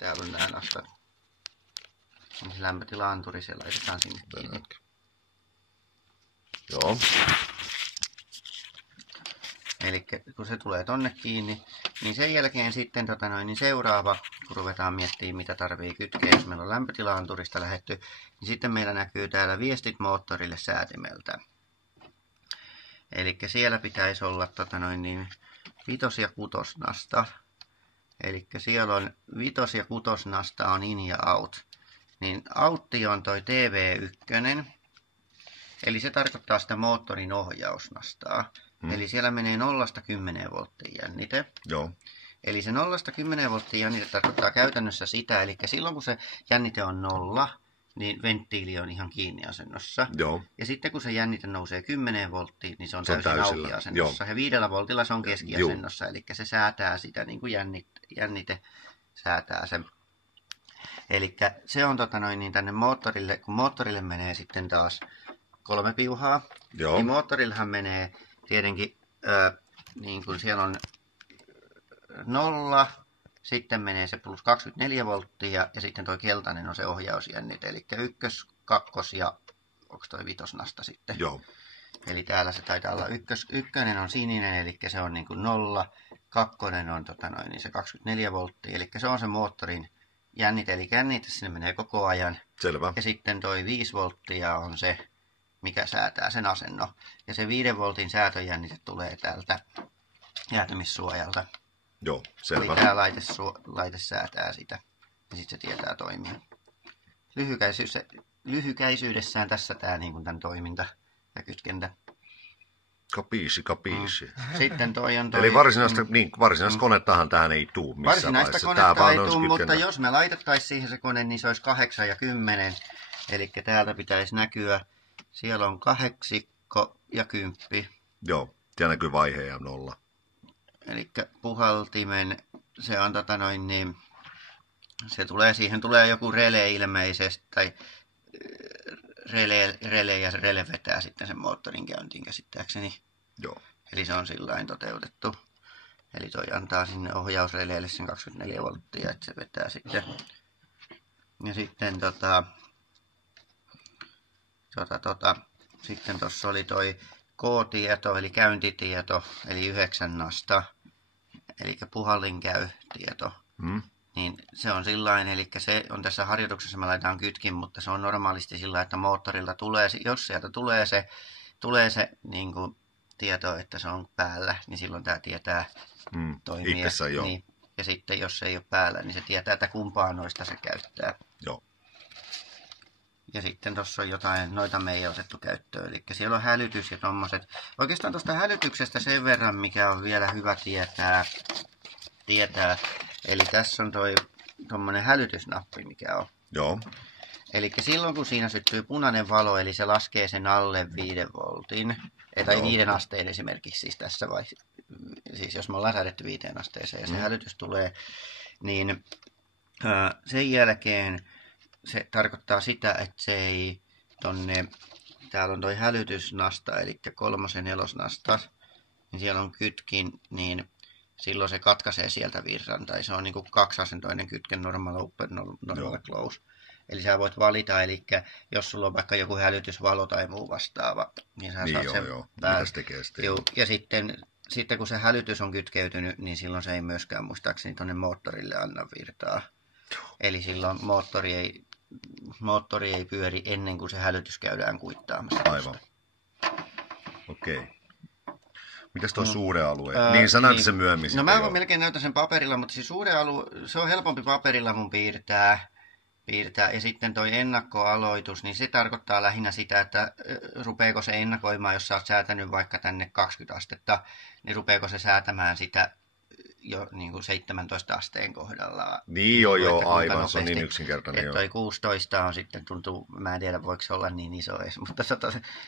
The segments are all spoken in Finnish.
Täällä on nää nastat. Se lämpötilaanturi, se laitetaan sinne kiinni. Joo. Eli kun se tulee tonne kiinni, niin sen jälkeen sitten niin seuraava, kun ruvetaan miettimään mitä tarvii kytkeä, jos meillä on lämpötilaanturista lähdetty, niin sitten meillä näkyy täällä viestit moottorille säätimeltä. Eli siellä pitäisi olla 5 ja 6 nasta. Eli siellä on 5 ja 6 nasta on in ja out. Niin outti on toi TV1, eli se tarkoittaa sitä moottorin ohjausnastaa. Eli siellä menee 0–10 volttia jännite. Joo. Eli se 0–10 volttia jännite tarkoittaa käytännössä sitä, eli silloin kun se jännite on 0, niin venttiili on ihan kiinni asennossa. Joo. Ja sitten kun se jännite nousee 10 volttiin, niin se on täysin auki asennossa. Ja 5 voltilla se on keskiasennossa, eli se säätää sitä niin kuin jännite säätää sen. Eli se on niin tänne moottorille, kun moottorille menee sitten taas 3 piuhaa, Joo. niin moottorillehan menee tietenkin, niin kuin siellä on 0, sitten menee se plus 24 volttia ja sitten tuo keltainen on se ohjausjännite, eli 1, 2 ja onko toi 5 nasta sitten. Joo. Eli täällä se taitaa olla ykkönen on sininen, eli se on niin kuin 0, 2 on niin se 24 volttia, eli se on se moottorin jännite, eli jännite sinne menee koko ajan. Selvä. Ja sitten toi 5 volttia on se, mikä säätää sen asennon. Ja se 5 voltin säätöjännite tulee täältä jäätymissuojalta. Joo, selvä. Eli tämä laite säätää sitä. Ja sitten se tietää toimia. Lyhykäisyydessään tässä tämä niin kuin tämän toiminta ja kytkentä. Kapiisi. Sitten toi on toi... Eli varsinaista konettahan tähän ei tule missään vaiheessa. Varsinaista konetta ei tule, mutta jos me laitettaisiin siihen se kone, niin se olisi 8 ja 10. Eli täältä pitäisi näkyä. Siellä on 8 ja 10. Joo, siellä näkyy vaihe ja 0. Eli puhaltimen, se on niin, siihen tulee joku rele ilmeisesti, tai rele ja se rele vetää sitten sen moottorin käyntiin käsittääkseni. Joo. Eli se on sillain toteutettu. Eli toi antaa sinne ohjausreleelle sen 24 volttia, että se vetää sitten. Ja sitten sitten tuossa oli toi K-tieto, eli käyntitieto, eli 9 nasta, eli puhallin käy tieto. Niin se on sillain, eli se on tässä harjoituksessa, me laitetaan kytkin, mutta se on normaalisti sillä, että moottorilta tulee, jos sieltä tulee se niin kuin tieto, että se on päällä, niin silloin tämä tietää toimia. Itsessään, joo. Niin, ja sitten jos se ei ole päällä, niin se tietää, että kumpaa noista se käyttää. Joo. Ja sitten tuossa on jotain, noita me ei otettu käyttöön, eli siellä on hälytys ja tommoset. Oikeastaan tuosta hälytyksestä sen verran, mikä on vielä hyvä tietää. Eli tässä on tommonen hälytysnappi, mikä on. Joo. Eli silloin kun siinä syttyy punainen valo, eli se laskee sen alle 5 voltin, tai 5 asteen esimerkiksi siis tässä vaiheessa, siis jos me ollaan säädetty 5 asteeseen ja se hälytys tulee, niin sen jälkeen se tarkoittaa sitä, että se ei täällä on toi hälytysnasta, eli 3 ja 4 nasta, niin siellä on kytkin, niin silloin se katkaisee sieltä virran, tai se on niin kuin 2-asentoinen kytken, normal open, normal close. Eli sä voit valita, eli jos sulla on vaikka joku hälytysvalo tai muu vastaava, niin sä saat sen päälle. Ja sitten kun se hälytys on kytkeytynyt, niin silloin se ei myöskään muistaakseni tuonne moottorille anna virtaa. Eli silloin moottori ei pyöri ennen kuin se hälytys käydään kuittaamassa. Aivan. Okei. Mitäs tuo suhdealue? Niin sä näytät sen myöhemmin. No mä melkein näytän sen paperilla, mutta siis suhdealue, se on helpompi paperilla mun piirtää. Ja sitten toi ennakkoaloitus, niin se tarkoittaa lähinnä sitä, että rupeeko se ennakoimaan, jos sä oot säätänyt vaikka tänne 20 astetta, niin rupeeko se säätämään sitä jo niin kuin 17 asteen kohdalla. Niin joo, aivan, se on niin yksinkertainen. Että toi 16 on sitten, tuntuu, mä en tiedä voiko se olla niin iso edes, mutta se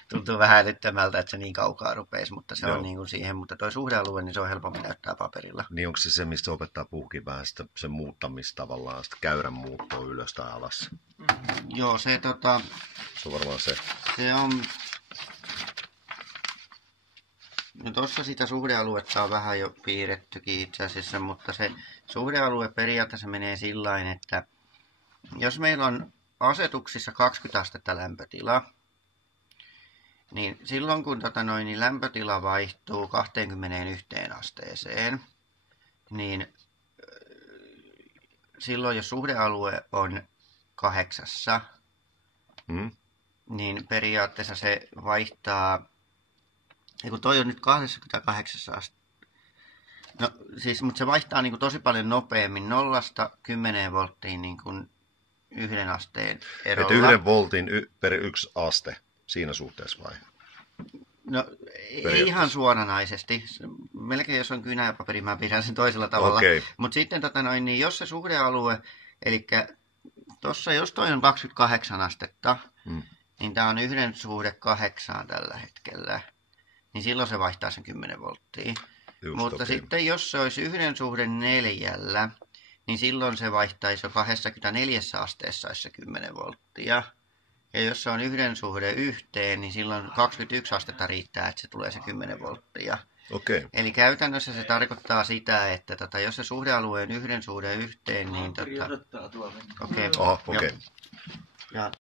tuntuu vähän älyttömältä, että se niin kaukaa rupeisi, mutta se on niin kuin siihen, mutta toi suhdealue, niin se on helpompi näyttää paperilla. Niin onko se mistä se opettaa puhukin vähän sitä, sen muuttamista tavallaan, sitä käyrän muuttoa ylös tai alas? Joo, se Se on varmaan se. Se on... No tuossa sitä suhdealuetta on vähän jo piirrettykin itse asiassa, mutta se suhdealue periaatteessa menee sillain, että jos meillä on asetuksissa 20 astetta lämpötila, niin silloin kun niin lämpötila vaihtuu 21 asteeseen, niin silloin jos suhdealue on 8, niin periaatteessa se vaihtaa, ja kun toi on nyt 28 astetta, no siis, mutta se vaihtaa niin kuin tosi paljon nopeammin 0–10 volttiin niin kuin 1 asteen erolla. Että 1 voltin per 1 aste siinä suhteessa vai? No ei ihan suoranaisesti. Melkein jos on kynä ja paperi, mä pidän sen toisella tavalla. Okay. Mutta sitten niin jos se suhdealue, eli tuossa jos toi on 28 astetta, niin tämä on 1:8 tällä hetkellä. Niin silloin se vaihtaa sen 10 volttia. Mutta sitten jos se olisi 1:4, niin silloin se vaihtaisi jo 24 asteessa se 10 volttia. Ja jos se on 1:1, niin silloin 21 astetta riittää, että se tulee se 10 volttia. Okay. Eli käytännössä se tarkoittaa sitä, että jos se suhdealue on 1:1, niin... Okei.